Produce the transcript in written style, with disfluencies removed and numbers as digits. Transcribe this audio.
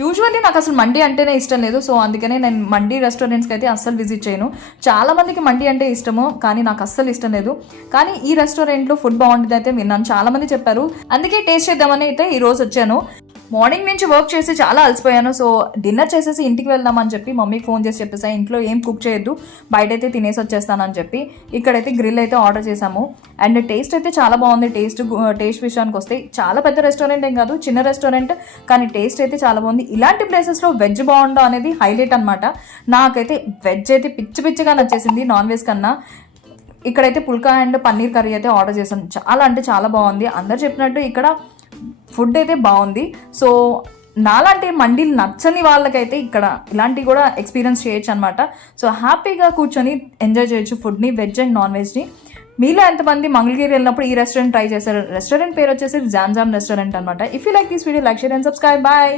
Usually నాకు అసలు మండి అంటేనే ఇష్టం లేదు. సో అందుకనే నేను మండి రెస్టారెంట్స్కి అయితే అస్సలు విజిట్ చేయను. చాలా మందికి మండి అంటే ఇష్టము, కానీ నాకు అస్సలు ఇష్టం లేదు. కానీ ఈ రెస్టారెంట్లో ఫుడ్ బాగుంటుంది అయితే విన్నాను, చాలా మంది చెప్పారు. అందుకే టేస్ట్ చేద్దామని అయితే ఈ రోజు వచ్చాను. మార్నింగ్ నుంచి వర్క్ చేసి చాలా అలసిపోయాను. సో డిన్నర్ చేసేసి ఇంటికి వెళ్దామని చెప్పి మమ్మీకి ఫోన్ చేసి చెప్పేసా, ఇంట్లో ఏం కుక్ చేయొద్దు, బయట అయితే తినేసి వచ్చేస్తానని చెప్పి. ఇక్కడైతే గ్రిల్ అయితే ఆర్డర్ చేసాము. అండ్ టేస్ట్ అయితే చాలా బాగుంది. టేస్ట్ విషయానికి వస్తే చాలా పెద్ద రెస్టారెంట్ ఏం కాదు, చిన్న రెస్టారెంట్, కానీ టేస్ట్ అయితే చాలా బాగుంది. ఇలాంటి ప్లేసెస్లో వెజ్ బాగుండడం అనేది హైలైట్ అనమాట. నాకైతే వెజ్ అయితే పిచ్చి పిచ్చిగా నచ్చేసింది నాన్ వెజ్ కన్నా. ఇక్కడైతే పుల్కా అండ్ పన్నీర్ కర్రీ అయితే ఆర్డర్ చేశాను. చాలా అంటే చాలా బాగుంది. అందరు చెప్పినట్టు ఇక్కడ ఫుడ్ అయితే బాగుంది. సో నాలాంటి మండీలు నచ్చని వాళ్ళకైతే ఇక్కడ ఇలాంటివి కూడా ఎక్స్పీరియన్స్ చేయొచ్చు అనమాట. సో హ్యాపీగా కూర్చొని ఎంజాయ్ చేయొచ్చు ఫుడ్ని, వెజ్ అండ్ నాన్ వెజ్ని. మీలో ఎంతమంది మంగళగిరి వెళ్ళినప్పుడు ఈ రెస్టారెంట్ ట్రై చేశారు? రెస్టారెంట్ పేరు వచ్చేసి జామ్ జామ్ రెస్టారెంట్ అనమాట. If you like this video, like, share and subscribe. Bye.